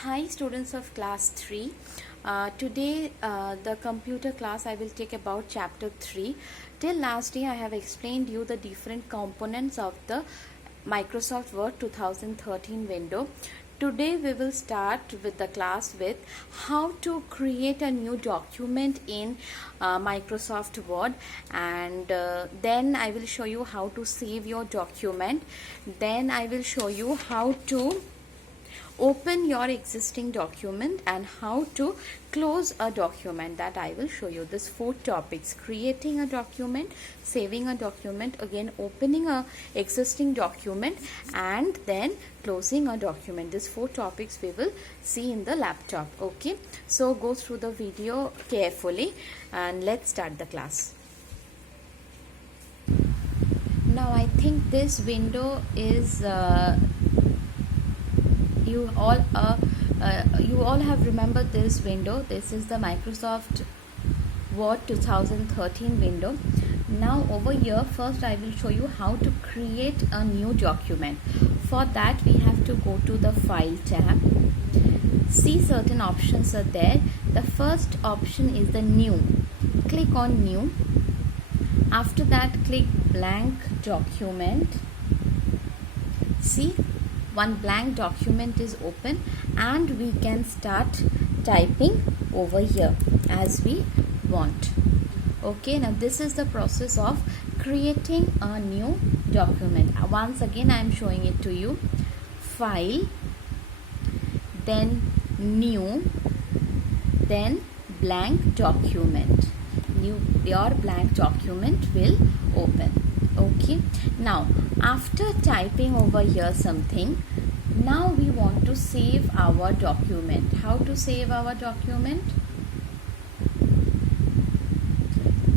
Hi students of class 3. Today the computer class I will take about chapter 3. Till last day I have explained you the different components of the Microsoft Word 2013 window. Today we will start with the class with how to create a new document in Microsoft Word, and then I will show you how to save your document. Then I will show you how to open your existing document and how to close a document. That I will show you. This 4 topics: creating a document, saving a document, again opening a existing document, and then closing a document. These 4 topics we will see in the laptop. Okay, so go through the video carefully and let's start the class. Now I think this window is you all have remembered this window. This is the Microsoft Word 2013 window. Now over here, first I will show you how to create a new document. For that we have to go to the File tab. See, certain options are there. The first option is the New. Click on New. After that, click Blank Document. See, one blank document is open and we can start typing over here as we want. Okay, now this is the process of creating a new document. Once again I am showing it to you. File, then New, then Blank Document. Your blank document will open. Okay, now after typing over here something, now we want to save our document. How to save our document?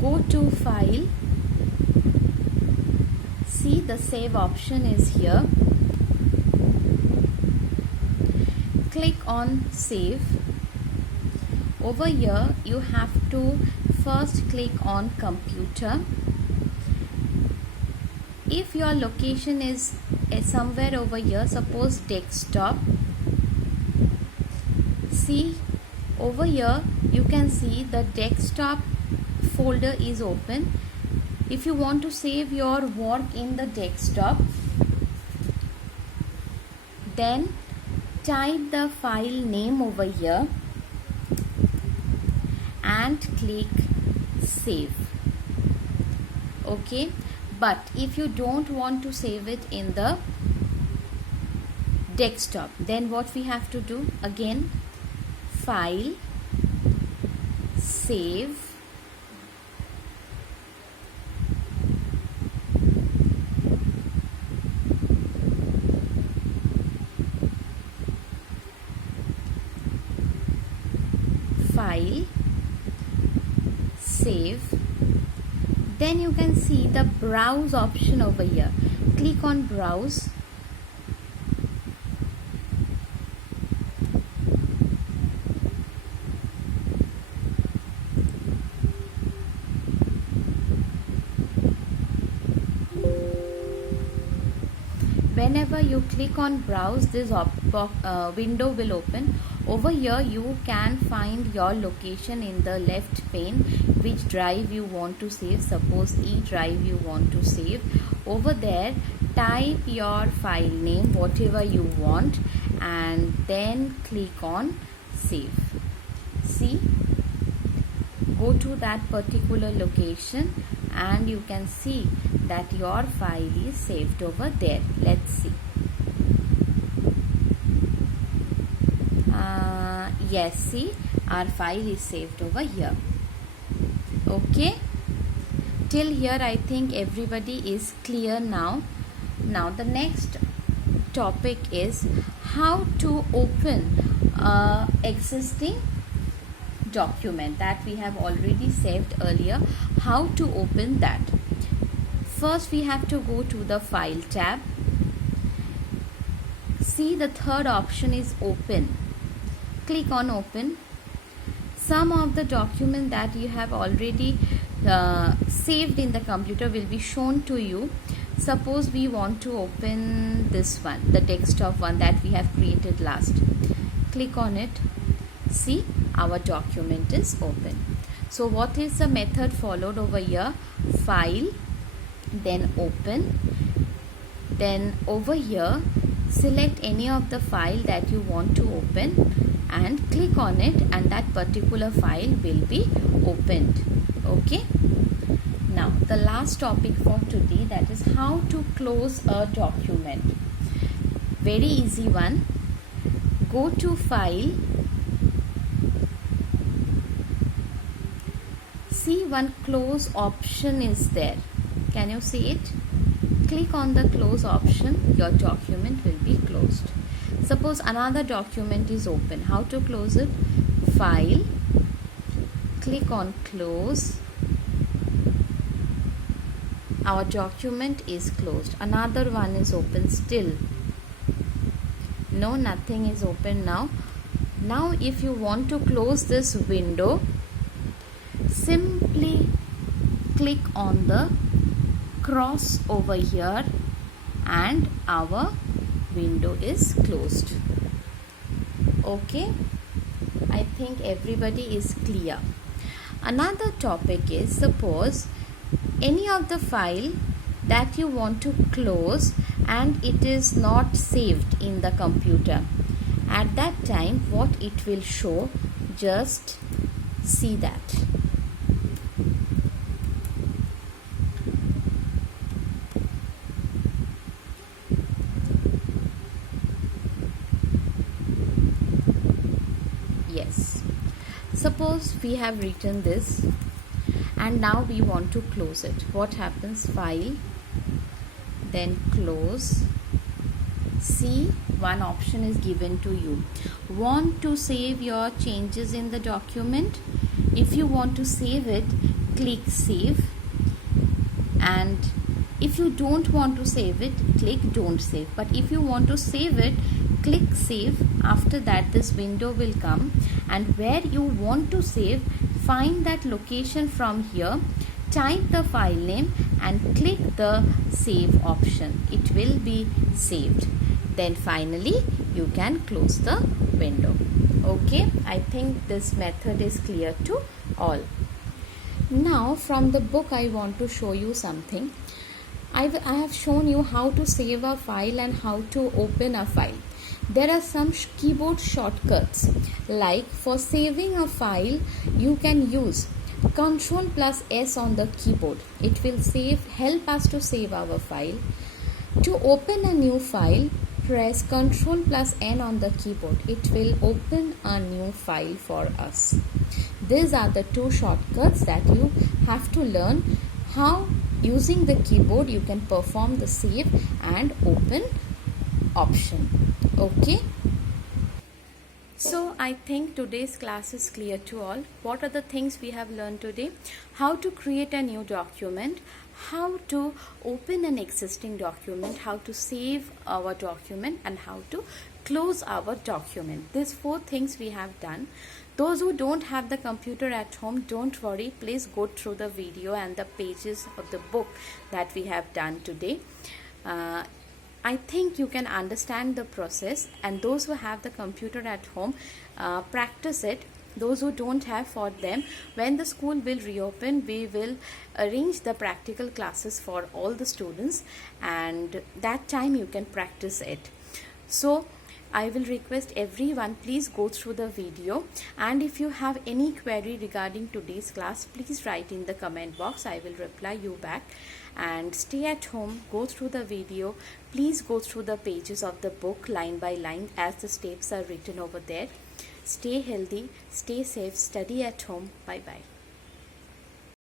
Go to File. See, the Save option is here. Click on Save. Over here you have to first click on Computer. If your location is somewhere over here, suppose desktop, see over here you can see the desktop folder is open. If you want to save your work in the desktop, then type the file name over here and click Save. Okay, but if you don't want to save it in the desktop, then what we have to do? Again, File, Save, File, Save. Then you can see the Browse option over here. Click on Browse. Whenever you click on Browse, this window will open. Over here you can find your location in the left pane, which drive you want to save. Suppose E drive you want to save. Over there type your file name, whatever you want, and then click on Save. See, go to that particular location and you can see that your file is saved over there. Let's see. Yes, see, our file is saved over here. Okay, till here I think everybody is clear now. Now the next topic is how to open existing document that we have already saved earlier. How to open that? First we have to go to the File tab. See, the third option is Open. Click on Open. Some of the document that you have already saved in the computer will be shown to you. Suppose we want to open this one, the desktop one that we have created last. click on it. See, our document is open. So what is the method followed over here? File, then open, then over here select any of the file that you want to open and click on it, and that particular file will be opened. Okay, now the last topic for today, that is how to close a document. Very easy one. Go to file, see one close option is there. Can you see it? Click on the close option, your document will be closed. Suppose another document is open. How to close it? File, click on close. Our document is closed. Another one is open still. No, nothing is open now. Now if you want to close this window, simply click on the cross over here and our window is closed. Okay, I think everybody is clear. Another topic is, suppose any of the file that you want to close and it is not saved in the computer. At that time what it will show, just see that. Yes, suppose we have written this and now we want to close it. What happens? File, then close. See, one option is given to you. Want to save your changes in the document? If you want to save it, click save, and if you don't want to save it, click don't save. But if you want to save it, click save. After that this window will come, and where you want to save, find that location from here, type the file name and click the save option. It will be saved. Then finally you can close the window. Okay, I think this method is clear to all. Now from the book I want to show you something. I have shown you how to save a file and how to open a file. There are some keyboard shortcuts, like for saving a file you can use Ctrl+S on the keyboard. It will help us to save our file. To open a new file, press Ctrl+N on the keyboard. It will open a new file for us. These are the two shortcuts that you have to learn, how using the keyboard you can perform the save and open option. Okay, so I think today's class is clear to all. What are the things we have learned today? How to create a new document, how to open an existing document, how to save our document, and how to close our document. These 4 things we have done. Those who don't have the computer at home, don't worry, please go through the video and the pages of the book that we have done today. I think you can understand the process, and those who have the computer at home, practice it. Those who don't have, for them, when the school will reopen, we will arrange the practical classes for all the students, and that time you can practice it. So I will request everyone, please go through the video, and if you have any query regarding today's class, please write in the comment box. I will reply you back. And stay at home, go through the video, please go through the pages of the book line by line as the steps are written over there. Stay healthy, stay safe, study at home. Bye bye.